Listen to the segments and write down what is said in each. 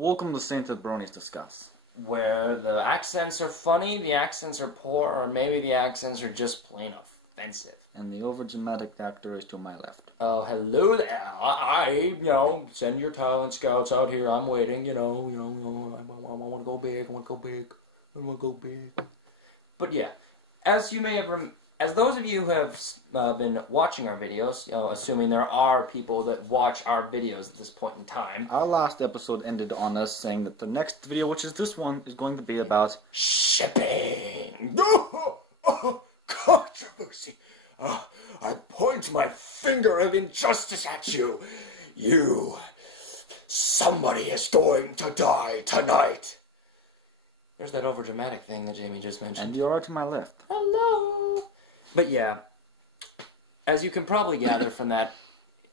Welcome to Sainted Bronies Discuss. Where the accents are funny, the accents are poor, or maybe the accents are just plain offensive. And the overdramatic actor is to my left. Oh, hello there. Send your talent scouts out here. I'm waiting, I want to go big, I want to go big. But yeah, as you may have as those of you who have been watching our videos, assuming there are people that watch our videos at this point in time. Our last episode ended on us saying that the next video, which is this one, is going to be about shipping. Oh, controversy. I point my finger of injustice at you. Somebody is going to die tonight. There's that overdramatic thing that Jamie just mentioned. And you are to my left. Hello. But yeah, as you can probably gather from that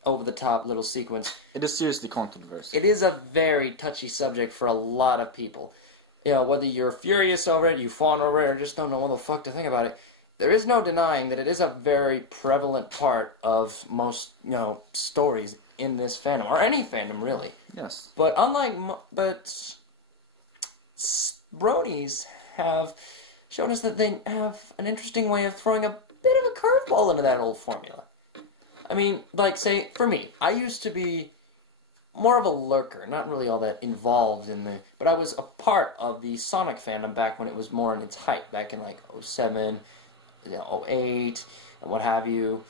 over-the-top little sequence, it is seriously controversial. It is a very touchy subject for a lot of people. Whether you're furious over it, you fawn over it, or just don't know what the fuck to think about it, there is no denying that it is a very prevalent part of most, stories in this fandom, or any fandom, really. Yes. But Bronies have shown us that they have an interesting way of throwing a bit of a curveball into that old formula. I mean, say, for me, I used to be more of a lurker, not really all that involved in but I was a part of the Sonic fandom back when it was more in its height, back in, 07, 08, and what have you.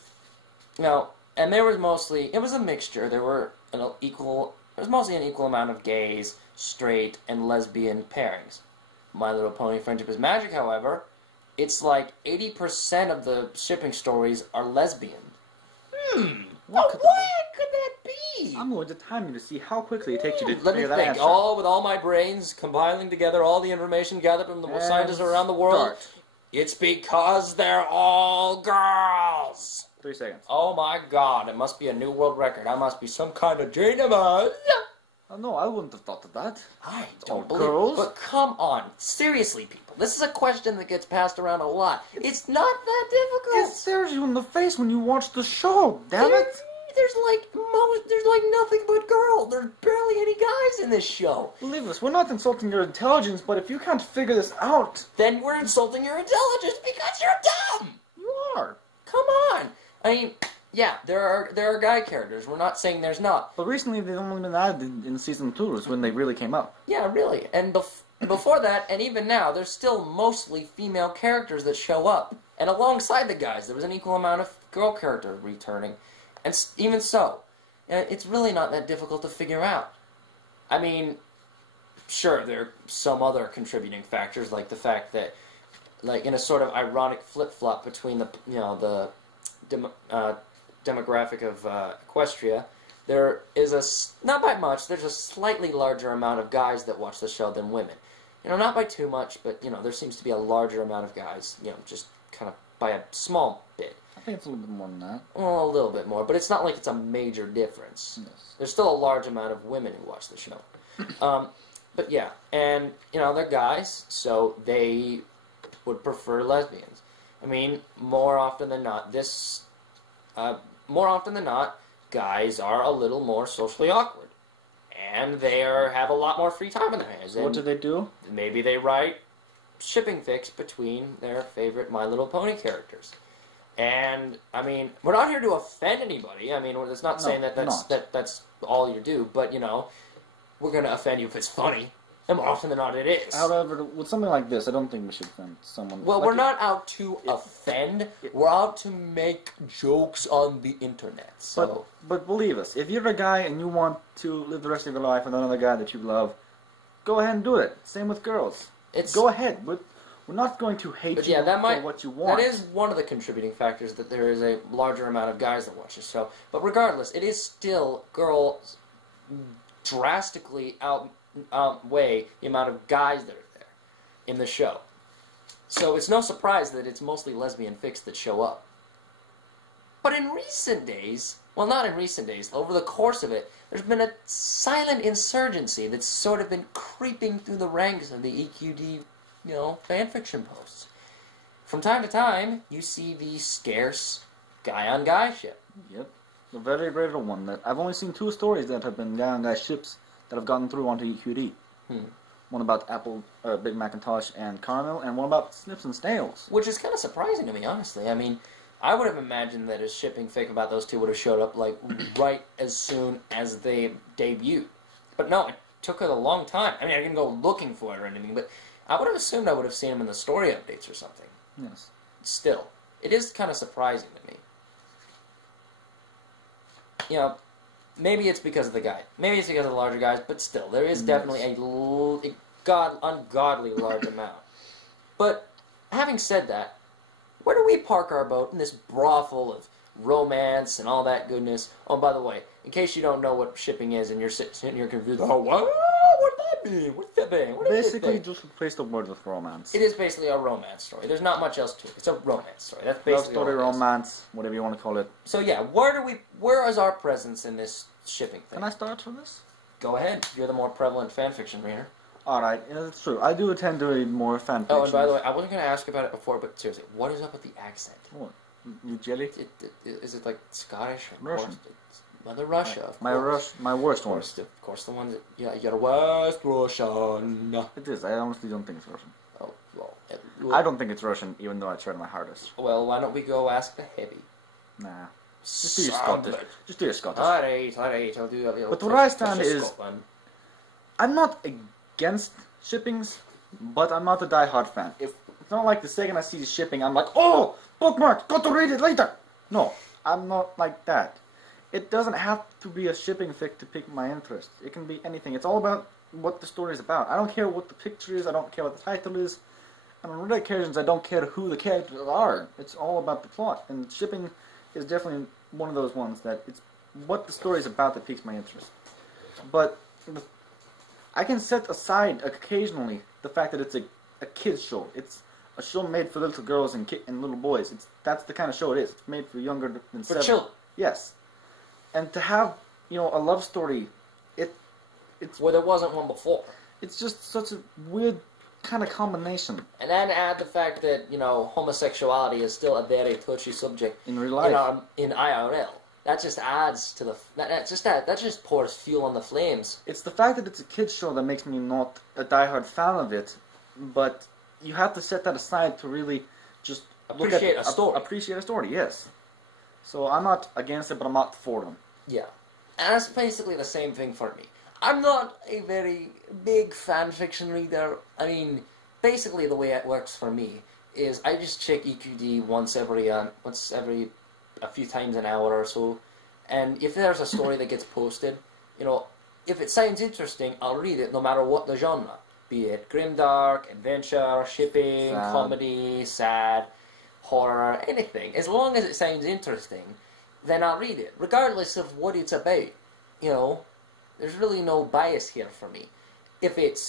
And there was it was a mixture. There was mostly an equal amount of gays, straight, and lesbian pairings. My Little Pony Friendship is Magic, however, it's 80% of the shipping stories are lesbian. What could that be? I'm going to time you to see how quickly it takes you to Let me figure that think. answer. With all my brains compiling together all the information gathered from the scientists around the world. Start. It's because they're all girls. 3 seconds. Oh my god, it must be a new world record. I must be some kind of genius. Oh, no, I wouldn't have thought of that. I don't believe girls? But come on. Seriously, people. This is a question that gets passed around a lot. It's not that difficult. It stares you in the face when you watch the show, damn it. There's nothing but girls. There's barely any guys in this show. Believe us, we're not insulting your intelligence, but if you can't figure this out, then we're insulting your intelligence because you're dumb. You are. Come on. I mean, yeah, there are guy characters. We're not saying there's not. But recently they've only been added in season 2 is when they really came out. Yeah, really. And before that, and even now, there's still mostly female characters that show up. And alongside the guys, there was an equal amount of girl characters returning. And even so, it's really not that difficult to figure out. I mean, sure, there are some other contributing factors, like the fact that, in a sort of ironic flip-flop between the demographic of Equestria, there is not by much, there's a slightly larger amount of guys that watch the show than women. Not by too much, but, there seems to be a larger amount of guys, just kind of by a small bit. I think it's a little bit more than that. Well, a little bit more, but it's not like it's a major difference. Yes. There's still a large amount of women who watch the show. But yeah, and, they're guys, so they would prefer lesbians. I mean, more often than not, guys are a little more socially awkward. And they have a lot more free time on their hands. So what do they do? Maybe they write shipping fics between their favorite My Little Pony characters. And, I mean, we're not here to offend anybody. I mean, it's not saying that's all you do. But, we're going to offend you if it's funny. And more often than not, it is. However, with something like this, I don't think we should offend someone. Well, we're not out to offend. We're out to make jokes on the internet. So. But believe us, if you're a guy and you want to live the rest of your life with another guy that you love, go ahead and do it. Same with girls. Go ahead. We're not going to hate you for what you want. That is one of the contributing factors, that there is a larger amount of guys that watch the show. But regardless, it is still girls drastically outweigh the amount of guys that are there in the show. So it's no surprise that it's mostly lesbian fics that show up. But in recent days, well, not in recent days, over the course of it, there's been a silent insurgency that's sort of been creeping through the ranks of the EQD, fanfiction posts. From time to time, you see the scarce guy-on-guy ship. Yep. A very rare one. I've only seen 2 stories that have been guy-on-guy ships that have gotten through onto EQD. One about Apple, Big Macintosh and Caramel, and one about Snips and Snails. Which is kind of surprising to me, honestly. I mean, I would have imagined that a shipping fic about those two would have showed up, like, right as soon as they debuted. But no, it took it a long time. I mean, I didn't go looking for it or anything, but I would have assumed I would have seen them in the story updates or something. Yes. Still, it is kind of surprising to me. You know, maybe it's because of the guy. Maybe it's because of the larger guys, but still, there is definitely a ungodly large amount. But, having said that, where do we park our boat in this brothel of romance and all that goodness? Oh, by the way, in case you don't know what shipping is and you're sitting here confused, oh, what? What's that mean? What's that mean? What basically, just replace the word with romance. It is basically a romance story. There's not much else to it. It's a romance story. That's basically love story, romance, whatever you want to call it. So yeah, where is our presence in this shipping thing? Can I start for this? Go ahead. You're the more prevalent fanfiction reader. Alright, yeah, it's true. I do tend to read more fanfiction. Oh, and by the way, I wasn't going to ask about it before, but seriously, what is up with the accent? What? You jelly? Is it like Scottish or Russian? Mother Russia, of my course. My worst one. Of course, the one that... Yeah, you're West Russian. It is. I honestly don't think it's Russian. Oh, well... I don't think it's Russian, even though I tried my hardest. Well, why don't we go ask the heavy? Nah. Just do your Scottish. Just do your Scottish. Alright, I'll do that. But where I stand is... I'm not against shippings, but I'm not a die-hard fan. It's not like the second I see the shipping, I'm like, oh, bookmark, got to read it later. No, I'm not like that. It doesn't have to be a shipping fic to pique my interest. It can be anything. It's all about what the story is about. I don't care what the picture is. I don't care what the title is. And on rare occasions, I don't care who the characters are. It's all about the plot. And shipping is definitely one of those ones that it's what the story is about that piques my interest. But I can set aside occasionally the fact that it's a kids show. It's a show made for little girls and little boys. That's the kind of show it is. It's made for younger than 7. For children. Yes. And to have, a love story, it's... Well, there wasn't one before. It's just such a weird kind of combination. And then add the fact that, homosexuality is still a very touchy subject. In real life. In IRL. That just adds to the... That just pours fuel on the flames. It's the fact that it's a kids show that makes me not a diehard fan of it, but you have to set that aside to really just... Appreciate a story. Appreciate a story, yes. So I'm not against it, but I'm not for them. Yeah. And that's basically the same thing for me. I'm not a very big fan fiction reader. I mean, basically the way it works for me is I just check EQD once every a few times an hour or so. And if there's a story that gets posted, if it sounds interesting, I'll read it no matter what the genre. Be it grimdark, adventure, shipping, comedy, sad, horror, anything. As long as it sounds interesting, then I'll read it, regardless of what it's about. There's really no bias here for me. If it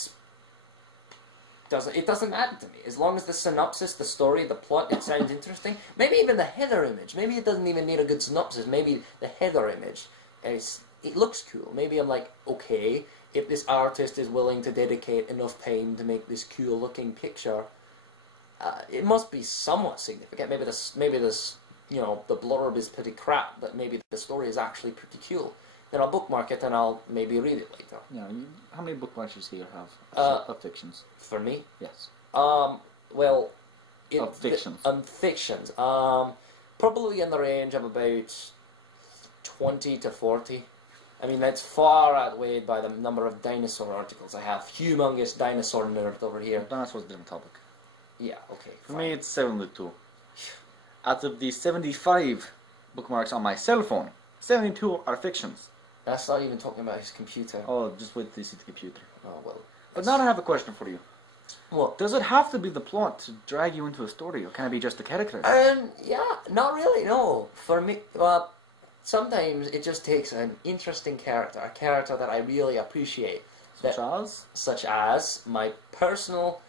doesn't matter to me. As long as the synopsis, the story, the plot, it sounds interesting. Maybe even the header image. Maybe it doesn't even need a good synopsis. Maybe the header image, it looks cool. Maybe I'm like, okay, if this artist is willing to dedicate enough time to make this cool-looking picture, it must be somewhat significant. Maybe this, the blurb is pretty crap, but maybe the story is actually pretty cool. Then I'll bookmark it and I'll maybe read it later. Yeah. How many bookmarks do you have of fictions? For me? Yes. Well, of fictions. Fictions. Probably in the range of about 20 to 40. I mean, that's far outweighed by the number of dinosaur articles I have. Humongous dinosaur nerd over here. Dinosaur's a different topic. Yeah, okay. For me, it's 72. Out of the 75 bookmarks on my cell phone, 72 are fictions. That's not even talking about his computer. Oh, just wait till you see the computer. Oh, well. But now I have a question for you. What? Does it have to be the plot to drag you into a story, or can it be just the character? Yeah, not really, no. For me, well, sometimes it just takes an interesting character, a character that I really appreciate. Such as my personal,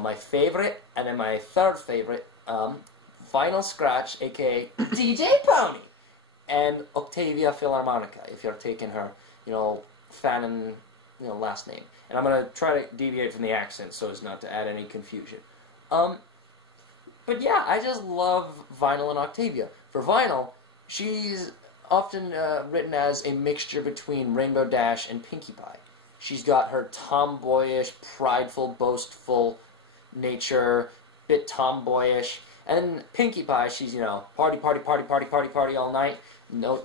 my favorite, and then my third favorite, Vinyl Scratch, aka DJ Pony, and Octavia Philharmonica, if you're taking her, fan and, last name. And I'm going to try to deviate from the accent so as not to add any confusion. But yeah, I just love Vinyl and Octavia. For Vinyl, she's often written as a mixture between Rainbow Dash and Pinkie Pie. She's got her tomboyish, prideful, boastful nature, bit tomboyish. And Pinkie Pie, she's, party, party, party, party, party, party all night. No,